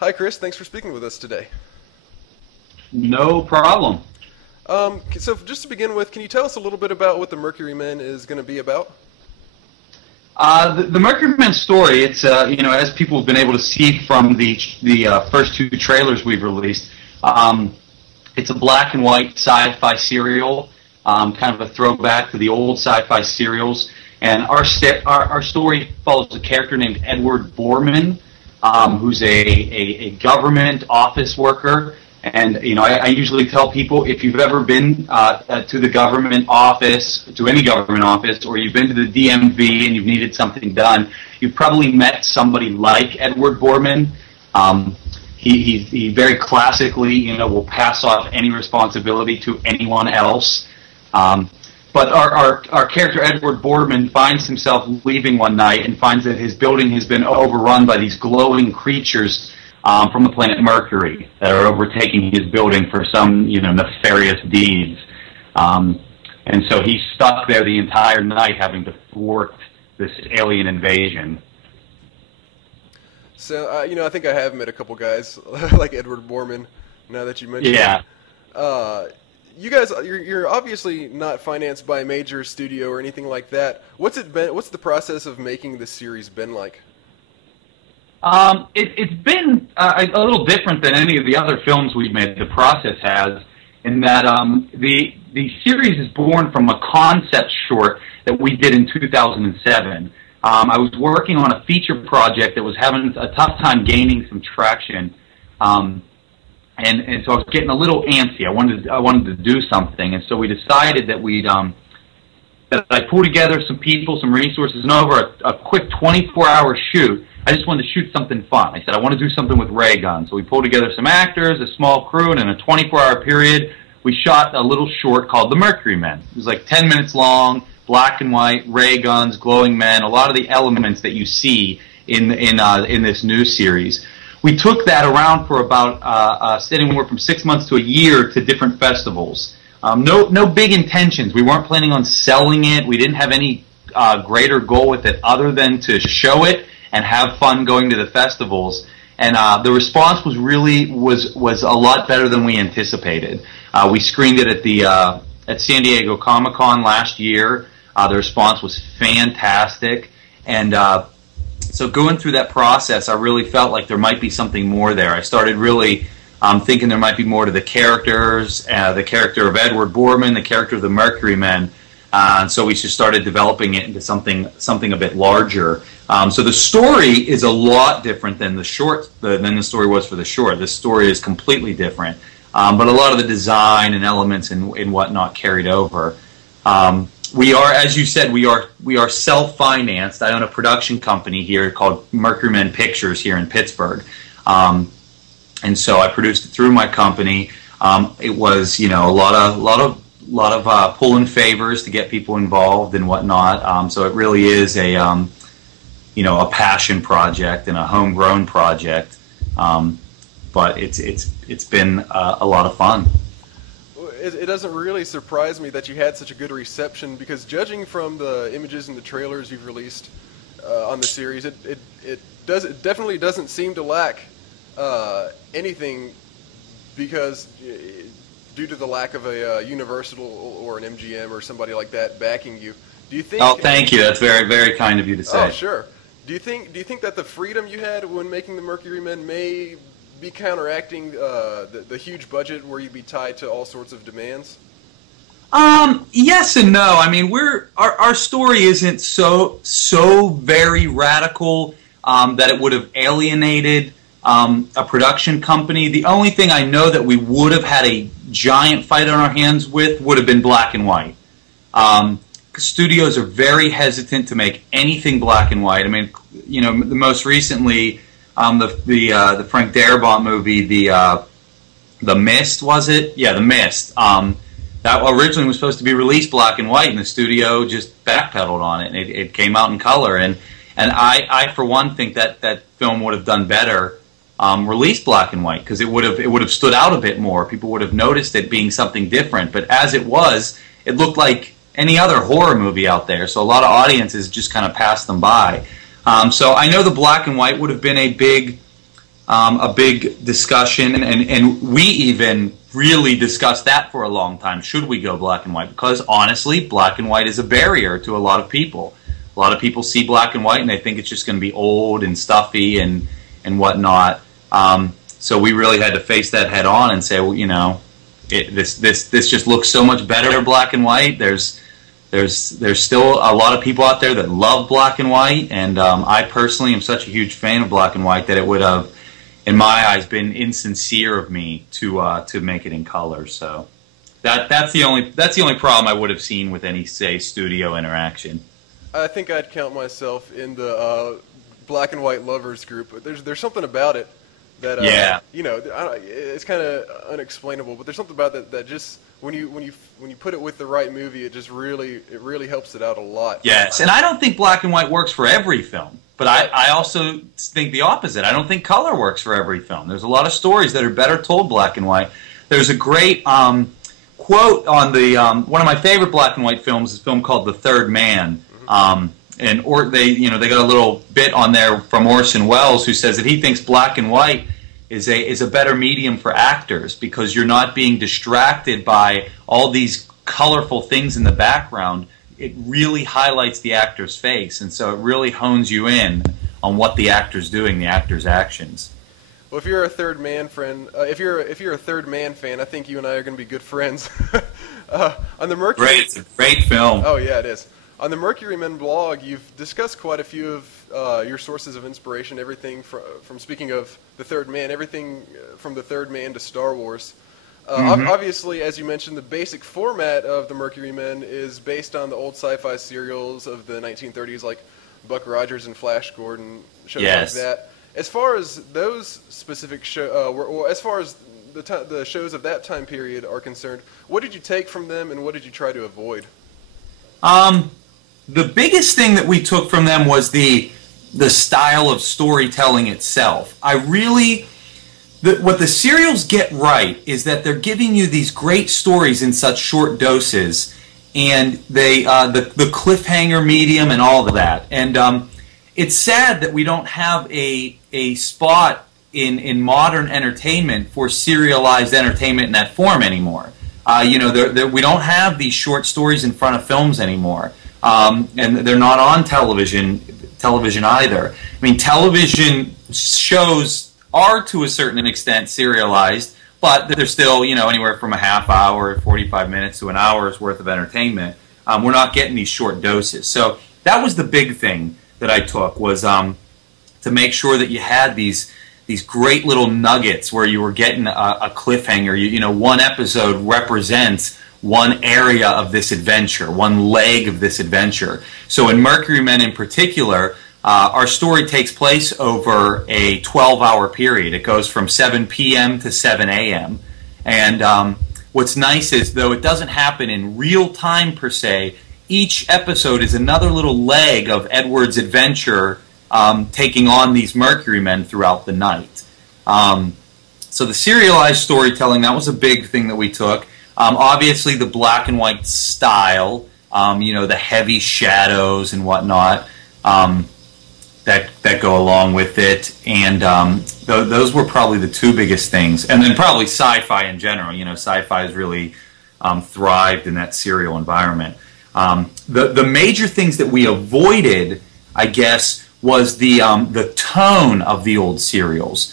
Hi, Chris. Thanks for speaking with us today. No problem. So just to begin with, can you tell us a little bit about what the Mercury Men is going to be about? The Mercury Men story, it's, as people have been able to see from the first two trailers we've released, it's a black and white sci-fi serial, kind of a throwback to the old sci-fi serials. And our story follows a character named Edward Borman, who's a government office worker. And, I usually tell people, if you've ever been to the government office, to any government office, or you've been to the DMV and you've needed something done, you've probably met somebody like Edward Borman. He very classically, will pass off any responsibility to anyone else. But our character, Edward Borman, finds himself leaving one night and finds that his building has been overrun by these glowing creatures from the planet Mercury that are overtaking his building for some, nefarious deeds. And so he's stuck there the entire night having to thwart this alien invasion. So, I think I have met a couple guys like Edward Borman, now that you mention it. You guys, you're obviously not financed by a major studio or anything like that. What's the process of making this series been like? It's been a little different than any of the other films we've made. The process has, in that the series is born from a concept short that we did in 2007. I was working on a feature project that was having a tough time gaining some traction, and so I was getting a little antsy. I wanted to do something, and so we decided that that I'd pull together some people, some resources, and over a quick 24-hour shoot, I just wanted to shoot something fun. I said, I want to do something with ray guns. So we pulled together some actors, a small crew, and in a 24-hour period, we shot a little short called The Mercury Men. It was like 10 minutes long, black and white, ray guns, glowing men, a lot of the elements that you see in this new series. We took that around for about anywhere from 6 months to a year to different festivals. No big intentions. We weren't planning on selling it. We didn't have any greater goal with it other than to show it and have fun going to the festivals. And the response was a lot better than we anticipated. We screened it at San Diego Comic-Con last year. The response was fantastic. And so going through that process, I really felt like there might be something more there. I started really thinking there might be more to the characters, the character of Edward Borman, the character of the Mercury Men. And so we just started developing it into something a bit larger. So the story is a lot different than the story was for the short. This story is completely different, but a lot of the design and elements and whatnot carried over. We are, as you said, we are self-financed. I own a production company here called Mercury Men Pictures here in Pittsburgh, and so I produced it through my company. It was, a lot of pulling favors to get people involved and whatnot. So it really is a passion project and a homegrown project. But it's been a lot of fun. It doesn't really surprise me that you had such a good reception, because judging from the images and the trailers you've released on the series, it definitely doesn't seem to lack anything, because due to the lack of a Universal or an MGM or somebody like that backing you. Do you think? Oh, thank you. That's very, very kind of you to say. Oh, sure. Do you think that the freedom you had when making the Mercury Men may be counteracting the huge budget where you'd be tied to all sorts of demands? Yes and no. I mean, our story isn't so very radical that it would have alienated a production company. The only thing I know that we would have had a giant fight on our hands with would have been black and white. Studios are very hesitant to make anything black and white. I mean, the most recently, the Frank Darabont movie, the Mist, was it? Yeah, The Mist. That originally was supposed to be released black and white, and the studio just backpedaled on it. And it came out in color, and I for one think that film would have done better released black and white, because it would have stood out a bit more. People would have noticed it being something different. But as it was, it looked like any other horror movie out there. So a lot of audiences just kind of passed them by. So I know the black and white would have been a big a big discussion, and we even really discussed that for a long time. Should we go black and white? Because honestly, black and white is a barrier to a lot of people. A lot of people see black and white and they think it's just going to be old and stuffy and whatnot. So we really had to face that head on and say, well, you know, this just looks so much better black and white. There's still a lot of people out there that love black and white, and I personally am such a huge fan of black and white that it would have, in my eyes, been insincere of me to make it in color. So that's the only problem I would have seen with any, say, studio interaction. I think I'd count myself in the black and white lovers group. But there's something about it that you know, it's kind of unexplainable, but there's something about that just when you put it with the right movie, it really helps it out a lot. Yes, and I don't think black and white works for every film, but I also think the opposite. I don't think color works for every film. There's a lot of stories that are better told black and white. There's a great quote on the one of my favorite black and white films is a film called The Third Man. And they got a little bit on there from Orson Welles, who says that he thinks black and white is a better medium for actors because you're not being distracted by all these colorful things in the background. It really highlights the actor's face, and so it really hones you in on what the actor's doing, the actor's actions. Well, if you're a Third Man friend, if you're a Third Man fan, I think you and I are going to be good friends. On the Mercury, it's a great film. Oh yeah, it is. On the Mercury Men blog, you've discussed quite a few of your sources of inspiration, everything from speaking of The Third Man, everything from The Third Man to Star Wars. Obviously, as you mentioned, the basic format of the Mercury Men is based on the old sci-fi serials of the 1930s, like Buck Rogers and Flash Gordon, shows like that. As far as those specific as far as the shows of that time period are concerned, what did you take from them and what did you try to avoid? The biggest thing that we took from them was the style of storytelling itself. What the serials get right is that they're giving you these great stories in such short doses, and the cliffhanger medium and all of that. And it's sad that we don't have a spot in modern entertainment for serialized entertainment in that form anymore. We don't have these short stories in front of films anymore. And they're not on television either. I mean, television shows are to a certain extent serialized, but they're still, anywhere from a half hour, 45 minutes to an hour's worth of entertainment. We're not getting these short doses. So that was the big thing that I took, was to make sure that you had these great little nuggets where you were getting a cliffhanger. One episode represents one area of this adventure, one leg of this adventure. So in Mercury Men in particular, our story takes place over a 12-hour period. It goes from 7 p.m. to 7 a.m. And what's nice is, though it doesn't happen in real time per se, each episode is another little leg of Edward's adventure taking on these Mercury Men throughout the night. So the serialized storytelling, that was a big thing that we took. Obviously, the black and white style, the heavy shadows and whatnot that go along with it, and those were probably the two biggest things. And then probably sci-fi in general. Sci-fi has really thrived in that serial environment. The major things that we avoided, I guess, was the tone of the old serials,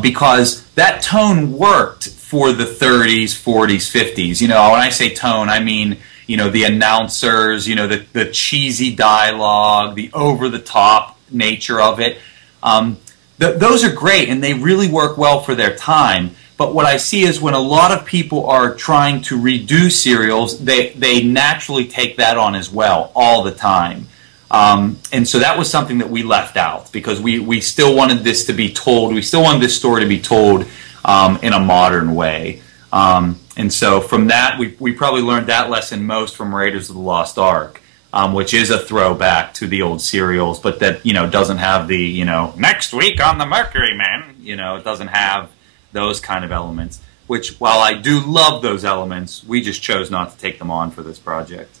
because that tone worked for the 30s, 40s, 50s. When I say tone, I mean, the announcers, the cheesy dialogue, the over-the-top nature of it. Those are great, and they really work well for their time. But what I see is when a lot of people are trying to redo serials, they naturally take that on as well all the time. And so that was something that we left out, because we still wanted this to be told. We still wanted this story to be told in a modern way. And so from that, we probably learned that lesson most from Raiders of the Lost Ark, which is a throwback to the old serials, but that, doesn't have the, next week on the Mercury Men, it doesn't have those kind of elements, which, while I do love those elements, we just chose not to take them on for this project.